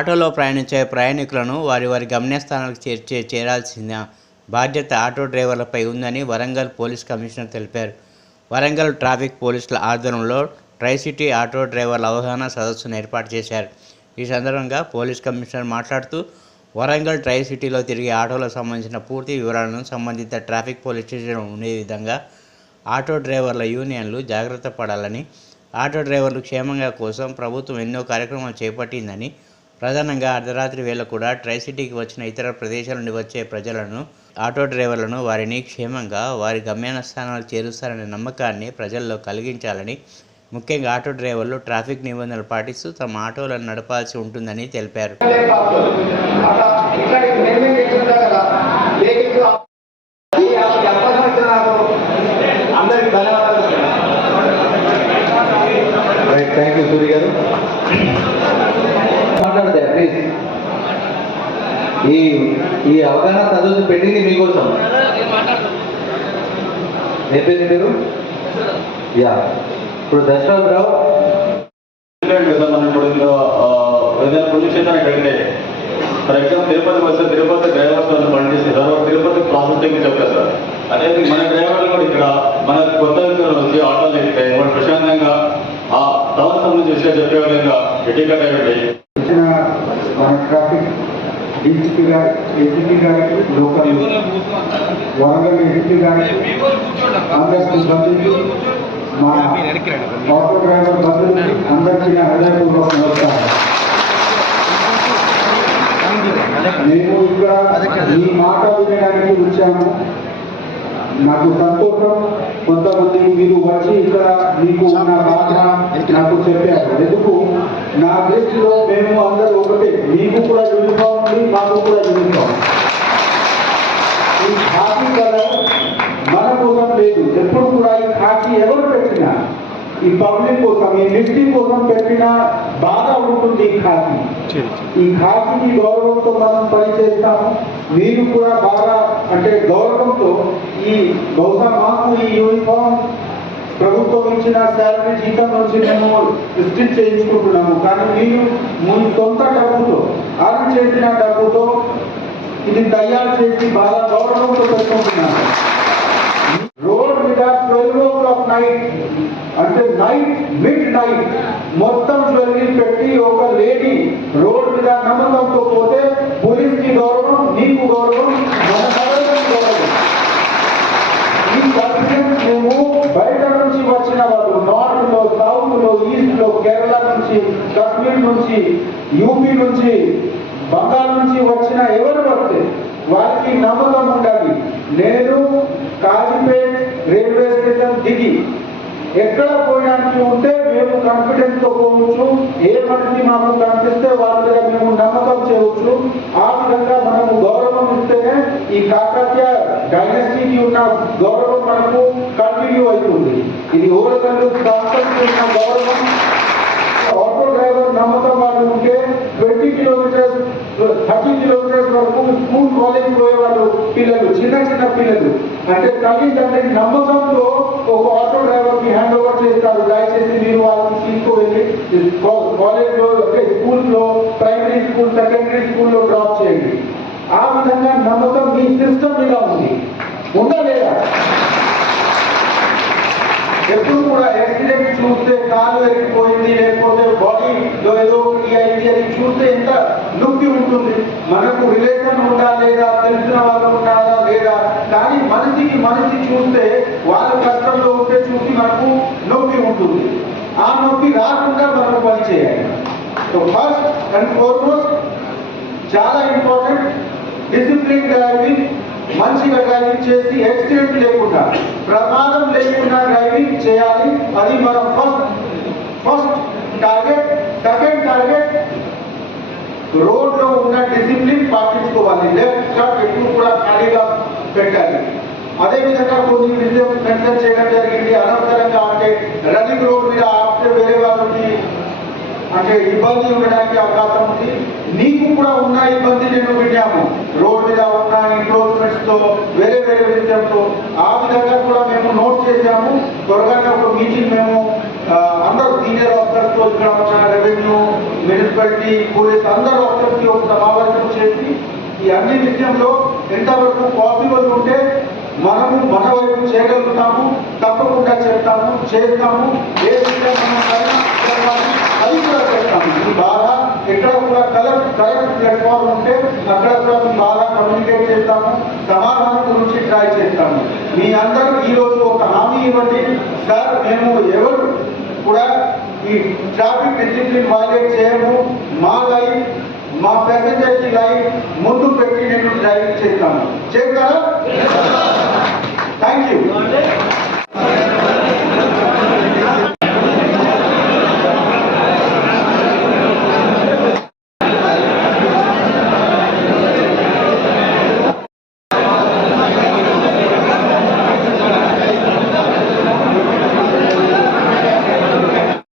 ఆటోలో ప్రయాణించే ప్రయాణికులను వారి వారి గమ్యస్థానాలకు చేర్చే చేరాల్సిన బాధ్యత ఆటో డ్రైవర్లపై ఉందని వరంగల్ పోలీస్ కమిషనర్ తెలిపారు. వరంగల్ ట్రాఫిక్ పోలీసుల ఆధ్వర్యంలో ట్రై సిటీ ఆటో డ్రైవర్ల అవగాహన సదస్సును ఏర్పాటు చేశారు. ఈ సందర్భంగా పోలీస్ కమిషనర్ మాట్లాడుతూ వరంగల్ ట్రై సిటీలో తిరిగే ఆటోలకు సంబంధించిన పూర్తి వివరాలను సంబంధిత ట్రాఫిక్ పోలీస్ స్టేషన్ ఉండే విధంగా ఆటో డ్రైవర్ల యూనియన్లు జాగ్రత్త పడాలని ఆటో డ్రైవర్లు క్షేమంగా కోసం ప్రభుత్వం ఎన్నో కార్యక్రమాలు చేపట్టిందని ప్రధానంగా అర్ధరాత్రి వేళ కూడా ట్రై సిటీకి వచ్చిన ఇతర ప్రదేశాల నుండి వచ్చే ప్రజలను ఆటో డ్రైవర్లను వారిని క్షేమంగా వారి గమ్యాన స్థానాలు చేరుస్తారనే నమ్మకాన్ని ప్రజల్లో కలిగించాలని ముఖ్యంగా ఆటో డ్రైవర్లు ట్రాఫిక్ నిబంధనలు పాటిస్తూ తమ ఆటోలను నడపాల్సి ఉంటుందని తెలిపారు. ఈ ఈ అవగాహన సదస్సు పెట్టింది మీకోసం. ఏం పేరు మీరు యా. ఇప్పుడు దశరథరావు. కదా మనం ఇప్పుడు ఇందులో ఆ, ఏదైనా పుణ్యక్షేత్రానికి వెళ్తే ఫర్ ఎగ్జాంపుల్ తిరుపతి వస్తే తిరుపతి డ్రైవర్స్ వాళ్ళు పనిచేసి తర్వాత తిరుపతి ప్రాసెసింగ్ చెప్తారు సార్. అదే మన డ్రైవర్లు కూడా ఇక్కడ మన కొత్త వచ్చి ఆటోలు ఎక్కితే వాళ్ళు ప్రశాంతంగా ఆ టౌన్ సంబంధించి విషయాలు చెప్పే విధంగా ఎటికెట్ అయ్యండి ఇచ్చిన మన ట్రాఫిక్ గారికి లోకల్ వరంగల్ ఏసీపీ గారికి అందరి బంధువులు మా ఆటో డ్రైవర్ బంధువులకి అందరికీ నా హృదయపూర్వక నమస్కారం. మేము ఇక్కడ ఈ మాట వినడానికి వచ్చాము. నాకు సంతోషం. కొంతమంది మీరు వచ్చి ఇక్కడ మీకు నా బాధ నాకు చెప్పారు. ఎందుకు? నా దృష్టిలో మేము అందరూ ఒకటే. మీకు కూడా యూనిఫామ్ మాకు కూడా చూపిస్తాం ఈ ఖాకీ కలర్ మన కోసం లేదు ఎప్పుడు కూడా ఈ ఖాకీ ఎవరు పెట్టినా ఈ పబ్లిక్ కోసం ఈ మిస్టీ కోసం పెట్టిన బాగా ఉంటుంది ఈ ఖాకీ ఈ ఖాకీకి గౌరవంతో మనం పనిచేస్తాము మీరు కూడా బాగా అంటే గౌరవంతో ఈ బహుశా మాకు ఈ యూనిఫామ్ ప్రభుత్వం ఇచ్చిన శాలరీ జీతం నుంచి మేము స్టిచ్ చేయించుకుంటున్నాము. కానీ మీరు మీ సొంత డబ్బుతో చేసిన డబ్బుతో ఇది తయారు చేసి బాగా గౌరవంతో పెట్టుకుంటున్నాము రోడ్ మీద ట్వెల్వ్ ఓ క్లాక్ నైట్ అంటే నైట్ మిడ్ నైట్ మొత్తం జ్యువెలరీ పెట్టి ఒక లేడీ రోడ్ మీద నమ్మకంతో పోతే పోలీస్కి గౌరవం నీకు గౌరవం మన సమాజానికి గౌరవం. ఈ కాన్ఫిడెన్స్ మేము బయట నుంచి వచ్చిన వాళ్ళు నార్త్లో సౌత్లో ఈస్ట్లో కేరళ నుంచి కాశ్మీర్ నుంచి యూపీ నుంచి బంగాల్ నుంచి వచ్చిన ఎవరు వస్తే వారికి నమ్మకం ఉండాలి. నేను కాజీపేట్ రైల్వే స్టేషన్ దిగి ఎక్కడ పోయడానికి ఉంటే మేము కాన్ఫిడెన్స్తో పోవచ్చు. ఏ మనిషి మాకు కనిపిస్తే వాళ్ళ మీద మేము నమ్మకం చేయవచ్చు. ఆ విధంగా మనము గౌరవం ఇస్తేనే ఈ కాకత్య డైనస్టీకి ఉన్న గౌరవం మనకు కంటిన్యూ అవుతుంది. ఇది ఓరగల్లు సంస్థకి ఉన్న గౌరవం. స్కూల్ కాలేజ్ పోయేవాళ్ళు పిల్లలు చిన్న చిన్న పిల్లలు. అంటే తల్లిదండ్రి నమ్మకంతో ఒక ఆటో డ్రైవర్కి హ్యాండ్ ఓవర్ చేస్తారు. దయచేసి మీరు వాళ్ళని తీసుకువెళ్ళి కాలేజ్లో అంటే స్కూల్లో ప్రైమరీ స్కూల్ సెకండరీ స్కూల్లో డ్రాప్ చేయండి. ఆ విధంగా నమ్మకం మీ సిస్టమ్ మీద ఉంది. ఉందా లేదా? ఎప్పుడు కూడా యాక్సిడెంట్ చూస్తే కాలు ఎరిగిపోయింది లేకపోతే బాడీలో ఏదో ఒకటి అయింది అని చూస్తే ఎంత నొప్పి ఉంటుంది. మనకు రిలేషన్ ఉందా లేదా తెలిసిన వాళ్ళు ఉన్నారా లేదా? కానీ మనిషికి మనిషి చూస్తే వాళ్ళ కష్టంలో ఉంటే చూసి మనకు నొప్పి ఉంటుంది. ఆ నొప్పి రాకుండా మనం పని చేయాలి. సో ఫస్ట్ అండ్ ఫోర్మోస్ట్ చాలా ఇంపార్టెంట్ డిసిప్లిన్ డ్రైవింగ్ మంచిగా డ్రైవింగ్ చేసి యాక్సిడెంట్ లేకుండా ప్రమాదం లేకుండా డ్రైవింగ్ చేయాలి. అది మన first first target second target రోడ్లో ఉన్న డిసిప్లిన్ పాటించుకోవాలి లెఫ్ట్ స్టార్ట్ ఎప్పుడు కూడా ఖాళీగా పెట్టాలి అదే విధంగా కొన్ని విషయం మెన్షన్ చేయడం జరిగింది. అనవసరంగా అంటే రన్నింగ్ రోడ్ మీద ఆపితే వేరే వాళ్ళకి అంటే ఇబ్బంది ఉండడానికి అవకాశం ఉంది. నీకు కూడా ఉన్న ఇబ్బంది నేను విన్నాము. రోడ్ మీద ఉన్న ఇంప్రూవ్మెంట్స్తో వేరే వేరే విషయంతో. ఆ విధంగా కూడా మేము నోట్ చేశాము. త్వరగానే ఒక మీటింగ్ మేము అందరు అందరూ సీనియర్ ఆఫీసర్స్తో ఇక్కడ వచ్చిన రెవెన్యూ మున్సిపాలిటీ పోలీస్ అందరు ఆఫీసర్స్కి ఒక సమావేశం చేసి ఈ అన్ని విషయంలో ఎంతవరకు పాసిబుల్ ఉంటే మనము మన వైపు చేయగలుగుతాము తప్పకుండా చెప్తాము చేస్తాము ఏ అది కూడా చేస్తాము. మీ బాధ. ఎక్కడ కూడా కలెక్ట్ కలెక్ట్ ప్లాట్ఫామ్ ఉంటే అక్కడ కూడా మీ బాధ కమ్యూనికేట్ చేస్తాము సమాధానం గురించి ట్రై చేస్తాము. మీ అందరూ ఈ రోజు ఒక హామీ ఇవ్వండి. సార్ మేము ఎవరు కూడా ఈ ట్రాఫిక్ డిసిప్లిన్ వైలేట్ చేయము. మా లైఫ్ మా ప్యాసింజర్కి లైఫ్ ముందు పెట్టి నేను డ్రైవింగ్ చేస్తాను చేస్తారా?